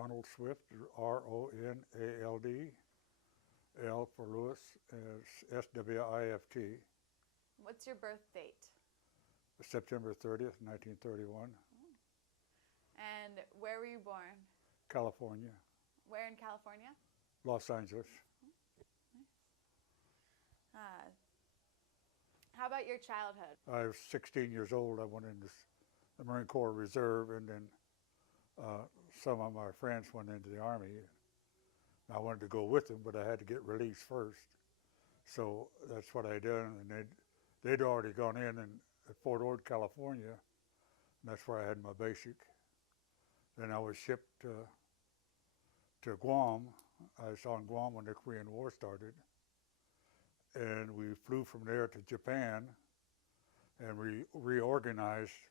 Ronald Swift, Ronald, L for Lewis, Swift, What's your birth date? September 30th, 1931, And where were you born? California, Where in California? Los Angeles. Uh, how about your childhood? I was 16 years old. I went into the Marine Corps Reserve, and then some of my friends went into the Army. I wanted to go with them, but I had to get released first. So that's what I did, and they'd already gone in at Fort Ord, California, and that's where I had my basic. Then I was shipped to Guam. I was on Guam when the Korean War started, and we flew from there to Japan, and we reorganized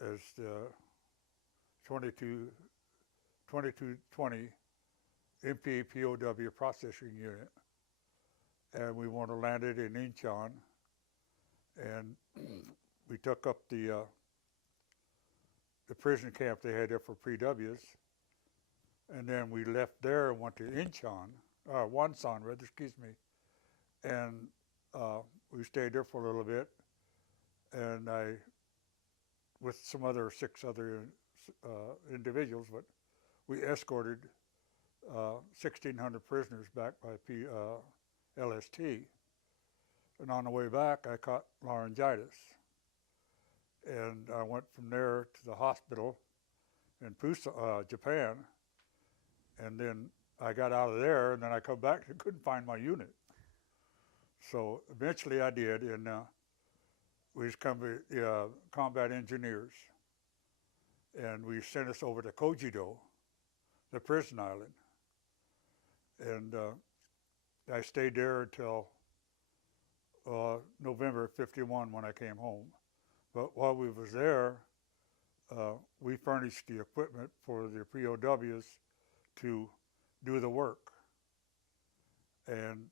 as the 2220 MP POW processing unit, and we went to landed in Incheon, and we took up the prison camp they had there for PWs, and then we left there and went to Incheon, Wonsan rather, excuse me, and we stayed there for a little bit, and I, with some other 6 other individuals, but we escorted 1,600 prisoners back by LST. And on the way back, I caught laryngitis. And I went from there to the hospital in Japan. And then I got out of there, and then I come back and couldn't find my unit. So eventually I did, and we just come to combat engineers. And we sent us over to Kojido, the prison island. And I stayed there until November '51 when I came home. But while we was there, we furnished the equipment for the POWs to do the work. And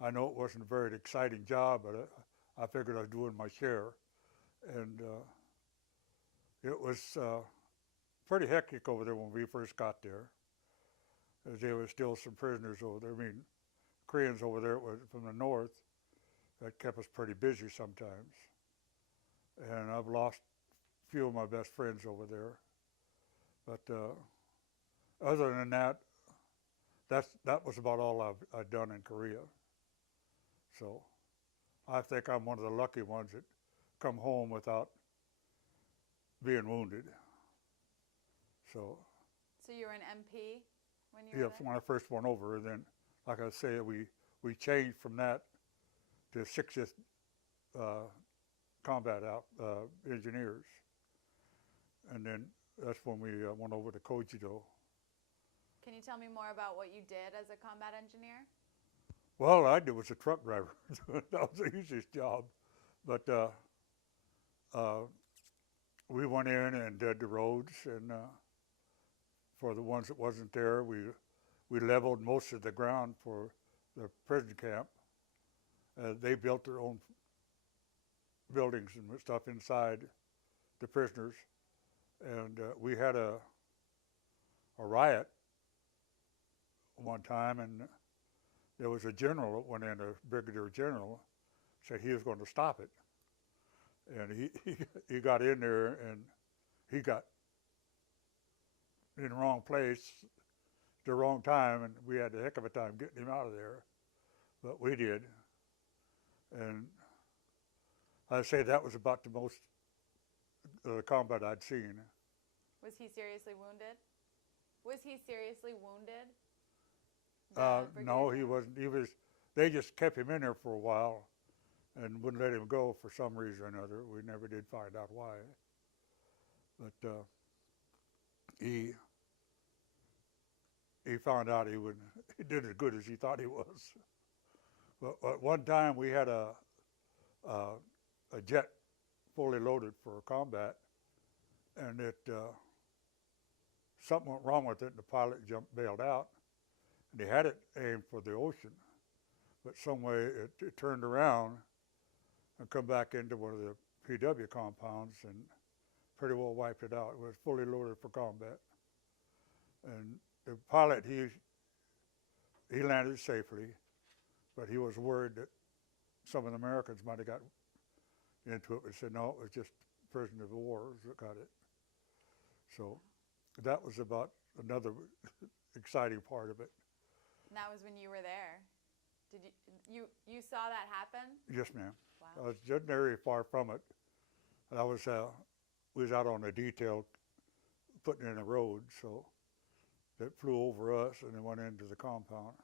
I know it wasn't a very exciting job, but I figured I was doing my share. And it was pretty hectic over there when we first got there, as there were still some prisoners over there. I mean, Koreans over there from the north. That kept us pretty busy sometimes. And I've lost a few of my best friends over there. But other than that, that was about all I've done in Korea. So I think I'm one of the lucky ones that come home without being wounded. So you were an MP when you were there? When I first went over, and then, like I say, we changed from that to 60th Combat Engineers, and then that's when we went over to Kojido. Can you tell me more about what you did as a combat engineer? Well, I did was a truck driver. That was the easiest job, but we went in and did the roads, and for the ones that wasn't there, we leveled most of the ground for the prison camp. They built their own buildings and stuff inside the prisoners, and we had a riot one time, and there was a general that went in, a brigadier general, said he was going to stop it, and he got in there, and he got in the wrong place, the wrong time, and we had a heck of a time getting him out of there, but we did. And I'd say that was about the most combat I'd seen. Was he seriously wounded? No, he wasn't. They just kept him in there for a while and wouldn't let him go for some reason or another. We never did find out why. But he found out he did as good as he thought he was. But at one time we had a jet fully loaded for combat, and something went wrong with it, and the pilot bailed out, and he had it aimed for the ocean, but some way it turned around and come back into one of the PW compounds and pretty well wiped it out. It was fully loaded for combat. And the pilot, he landed safely, but he was worried that some of the Americans might have got into it. But said no, it was just prisoner of war that got it. So that was about another exciting part of it. And that was when you were there. Did you saw that happen? Yes, ma'am. Wow. I was just very far from it. I was we was out on a detail putting in a road, so it flew over us and then went into the compound.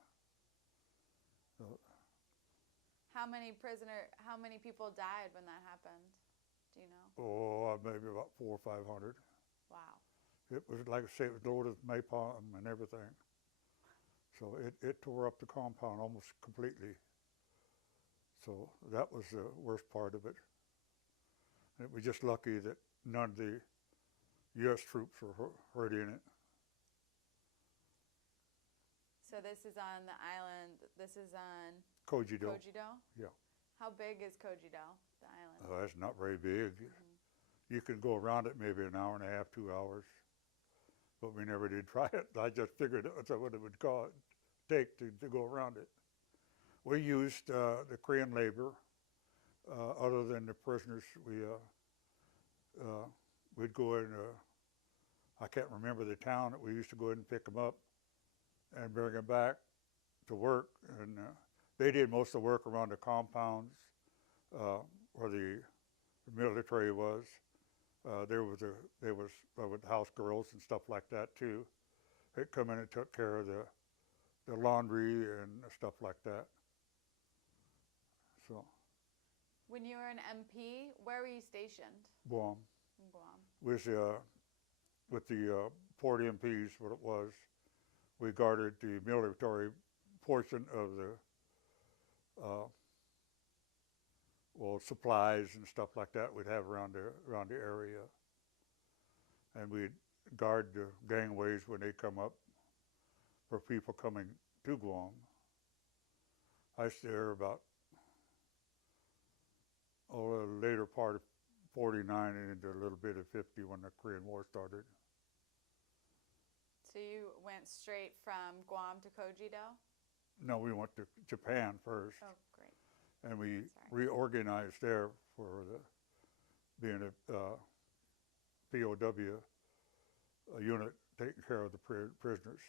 So, How many people died when that happened? Do you know? oh, maybe about 400 or 500. Wow. It was, like I say, it was loaded with napalm and everything. So it tore up the compound almost completely. So that was the worst part of it. And it was just lucky that none of the U.S. troops were hurt in it. So this is on the island. This is on Kojido. Kojido? Yeah. How big is Kojido, the island? It's not very big. You can go around it maybe an hour and a half, 2 hours. But we never did try it. I just figured that's what it would take to go around it. We used the Korean labor. Other than the prisoners, we'd go in, I can't remember the town that we used to go in and pick them up and bring them back to work. And they did most of the work around the compounds where the military was. There was house girls and stuff like that too. They'd come in and took care of the laundry and stuff like that. So. When you were an MP, where were you stationed? Guam. In Guam. With the Port MPs, what it was, we guarded the military portion of the supplies and stuff like that we'd have around the area, and we'd guard the gangways when they come up for people coming to Guam. I was there about the later part of 49 and into a little bit of 50 when the Korean War started. So you went straight from Guam to Kojido? No, we went to Japan first. Oh, great. And we reorganized there for being a POW unit taking care of the prisoners.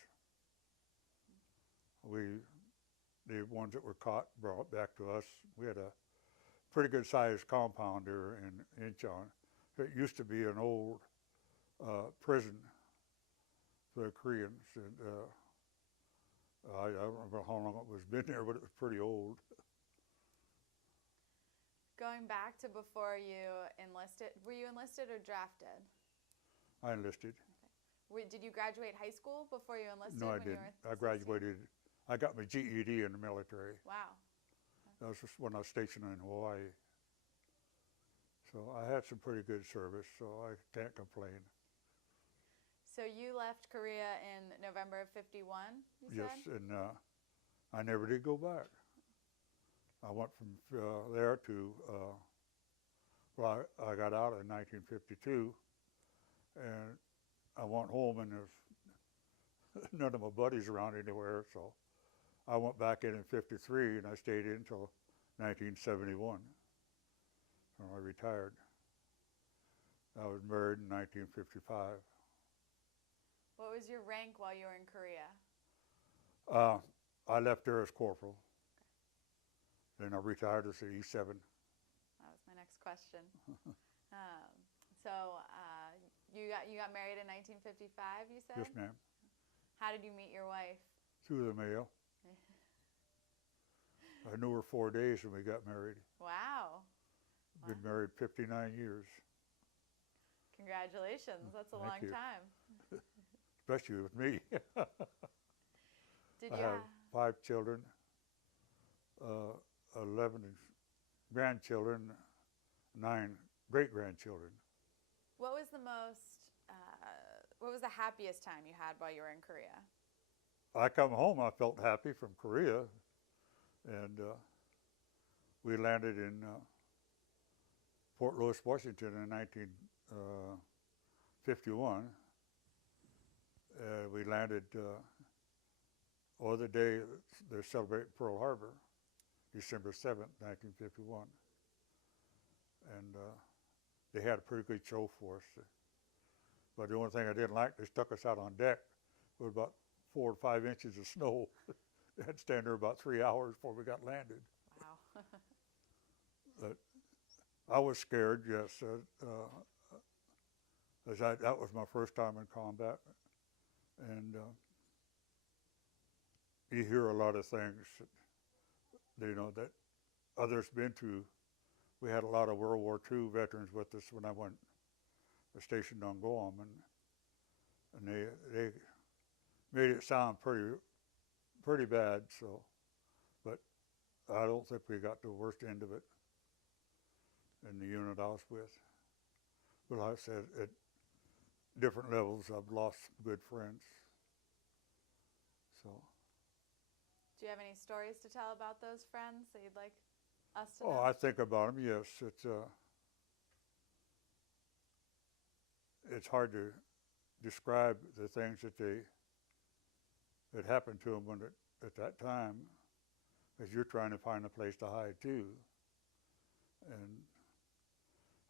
The ones that were caught brought back to us. We had a pretty good sized compound there in Incheon. It used to be an old prison for the Koreans, and I don't remember how long it was been there, but it was pretty old. Going back to before you enlisted, were you enlisted or drafted? I enlisted. Okay. Did you graduate high school before you enlisted? No, I didn't. I graduated. I got my GED in the military. Wow. That was just when I was stationed in Hawaii. So I had some pretty good service, so I can't complain. So you left Korea in November of 51, you Yes, said? and I never did go back. I went from there to, I got out in 1952, and I went home, and there's none of my buddies around anywhere, so I went back in 53, and I stayed in until 1971, when I retired. I was married in 1955. What was your rank while you were in Korea? I left there as corporal. Then I retired as an E7. That was my next question. You got married in 1955, you said? Yes, ma'am. How did you meet your wife? Through the mail. I knew her 4 days when we got married. Wow. Been married 59 years. Congratulations. That's a long Thank you. time. Especially with me. Did I you have 5 children, 11 grandchildren, 9 great-grandchildren. What was the happiest time you had while you were in Korea? I come home, I felt happy from Korea, and we landed in Port Louis, Washington in 51. We landed the day they celebrated Pearl Harbor, December 7th, 1951. And they had a pretty good show for us. But the only thing I didn't like, they stuck us out on deck with about 4 or 5 inches of snow. They had to stand there about 3 hours before we got landed. Wow. But I was scared, yes. As that was my first time in combat. And you hear a lot of things that others been through. We had a lot of World War II veterans with us when I went stationed on Guam, and they made it sound pretty bad. So, but I don't think we got to the worst end of it in the unit I was with. But like I said, at different levels, I've lost good friends. So. Do you have any stories to tell about those friends that you'd like us to know? Oh, I think about them. Yes, it's hard to describe the things that happened to them at that time, as you're trying to find a place to hide too. And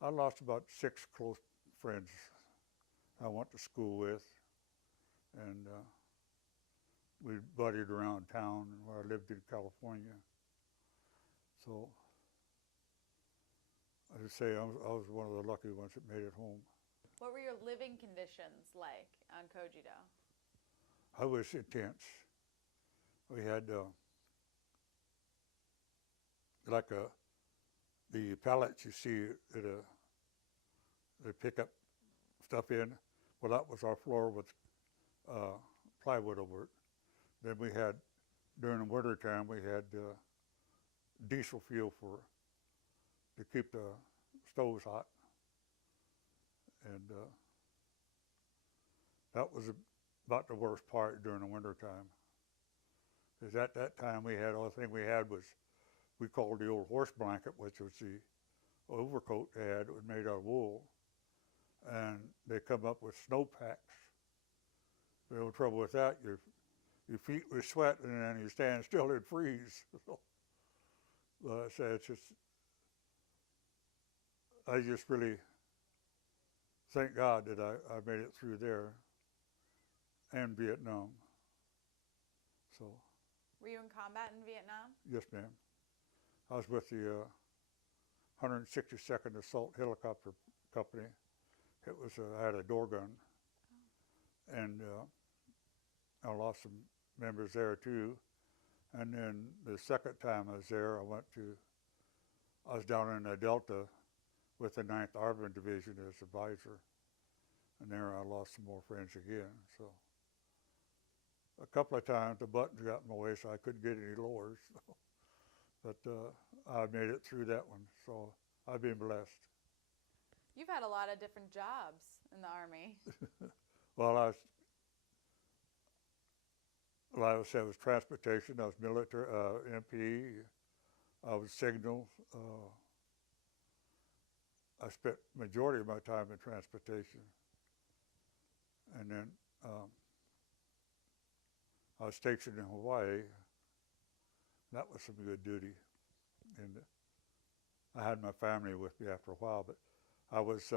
I lost about 6 close friends I went to school with, and we buddied around town where I lived in California. So I would say I was one of the lucky ones that made it home. What were your living conditions like on Kojito? I was intense. We had the pallets you see that they pick up stuff in. Well, that was our floor with plywood over it. Then we had, during the winter time, we had diesel fuel to keep the stoves hot. And that was about the worst part during the winter time. Because at that time the only thing we had was, we called the old horse blanket, which was the overcoat they had. It was made out of wool. And they come up with snow packs. The only trouble with that, your feet were sweating and you stand still and freeze. But I said, I just really thank God that I made it through there and Vietnam. So. Were you in combat in Vietnam? Yes, ma'am. I was with the 162nd Assault Helicopter Company. I had a door gun, and I lost some members there too. And then the second time I was there, I was down in the Delta with the 9th Armored Division as advisor, and there I lost some more friends again. So a couple of times the buttons got in my way, so I couldn't get any lower. So. But I made it through that one, so I've been blessed. You've had a lot of different jobs in the Army. Well, I was transportation. I was military, MP. I was signal. I spent majority of my time in transportation, and then I was stationed in Hawaii. That was some good duty, and I had my family with me after a while. But I was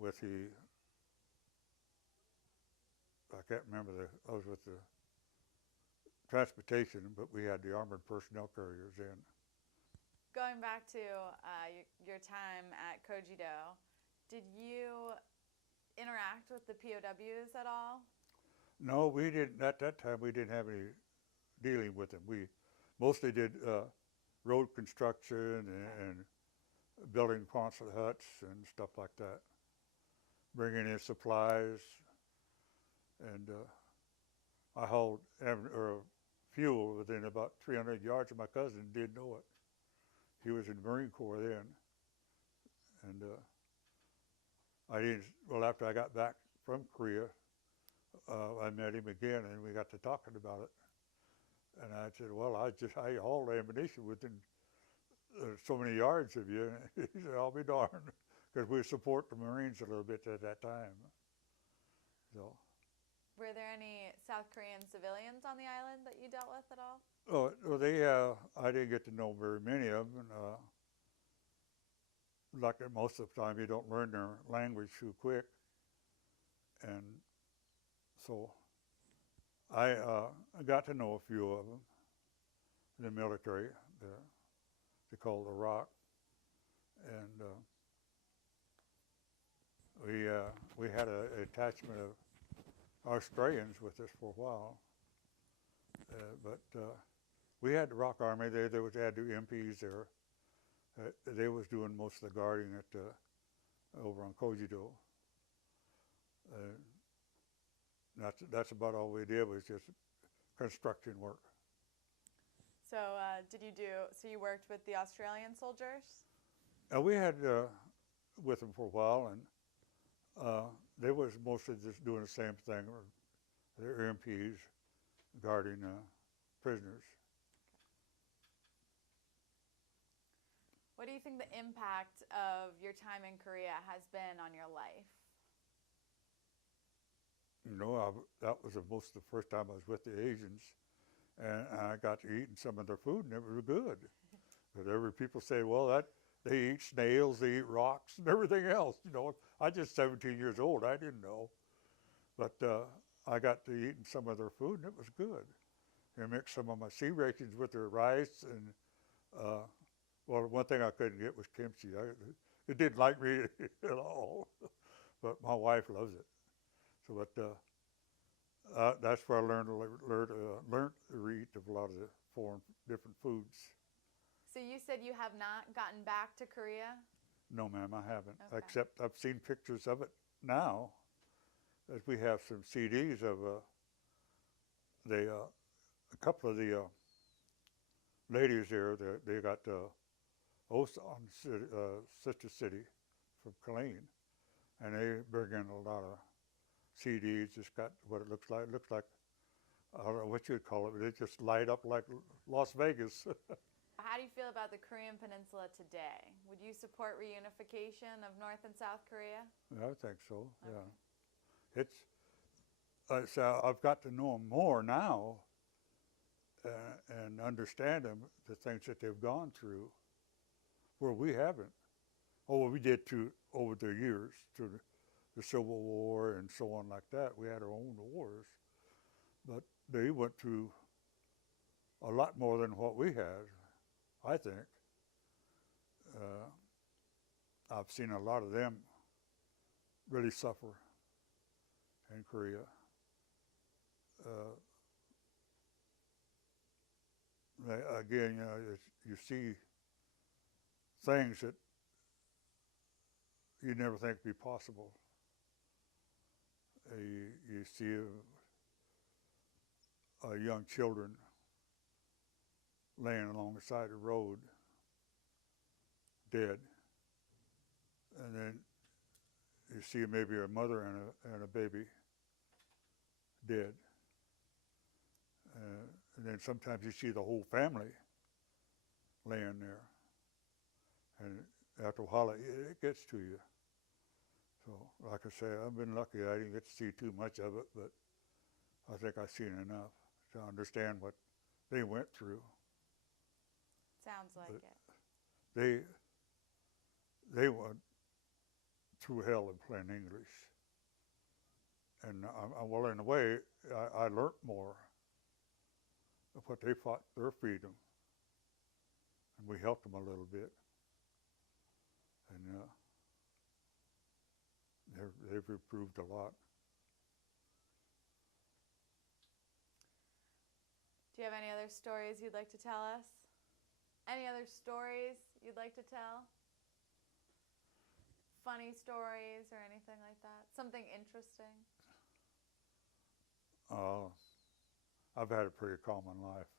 with the, I can't remember I was with the transportation, but we had the armored personnel carriers in. Going back to your time at Kojito, did you interact with the POWs at all? No, we didn't. At that time, we didn't have any dealing with them. We mostly did road construction and building Quonset huts and stuff like that, bringing in supplies. And I hauled fuel within about 300 yards of my cousin, didn't know it. He was in the Marine Corps then. And after I got back from Korea, I met him again and we got to talking about it. And I said, well, I hauled ammunition within so many yards of you. He said, I'll be darned. because we support the Marines a little bit at that time. So, Were there any South Korean civilians on the island that you dealt with at all? well, I didn't get to know very many of them. And, like most of the time, you don't learn their language too quick, and so I got to know a few of them in the military. They called Iraq, and we had an attachment of Australians with us for a while, but we had the Iraq Army. They had the MPs there. They was doing most of the guarding at over on Kojido. That's about all we did was just construction work. So so you worked with the Australian soldiers? We had with them for a while, and they was mostly just doing the same thing, or their MPs guarding prisoners. What do you think the impact of your time in Korea has been on your life? You know, that was the first time I was with the Asians, and I got to eat some of their food, and it was good. But people say, well, they eat snails, they eat rocks, and everything else. You know, I was just 17 years old. I didn't know, but I got to eat some of their food, and it was good. They mixed some of my sea rations with their rice, and well, one thing I couldn't get was kimchi. It didn't like me at all, but my wife loves it. So, but that's where I learned to eat a lot of the foreign different foods. So you said you have not gotten back to Korea? No, ma'am, I haven't. Okay. Except I've seen pictures of it now. As we have some CDs of a couple of the ladies there. They got Osan Sister City from Killeen, and they bring in a lot of CDs. It's got what it looks like. It looks like, I don't know what you'd call it, but it just light up like Las Vegas. How do you feel about the Korean Peninsula today? Would you support reunification of North and South Korea? I think so. Okay. Yeah, so I've got to know them more now and understand them, the things that they've gone through, where we haven't. Oh, we did over the years through the Civil War and so on like that. We had our own wars, but they went through a lot more than what we had, I think. I've seen a lot of them really suffer in Korea. Again, you see things that you never think would be possible. You see young children laying along the side of the road, dead, and then you see maybe a mother and a baby dead, and then sometimes you see the whole family laying there, and after a while it gets to you. So, like I say, I've been lucky. I didn't get to see too much of it, but I think I've seen enough to understand what they went through. Sounds like it. They went through hell in plain English. And well, in a way, I learned more of what they fought their freedom, and we helped them a little bit. And they've improved a lot. Do you have any other stories you'd like to tell us? Any other stories you'd like to tell? Funny stories or anything like that? Something interesting? I've had a pretty common life.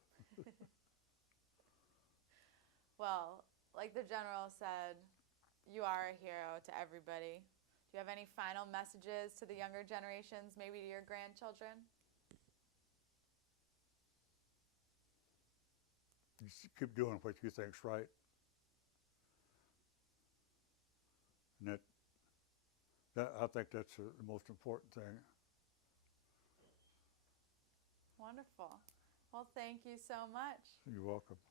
Well, like the general said, you are a hero to everybody. Do you have any final messages to the younger generations, maybe to your grandchildren? Just keep doing what you think's right. And that I think that's the most important thing. Wonderful. Well, thank you so much. You're welcome.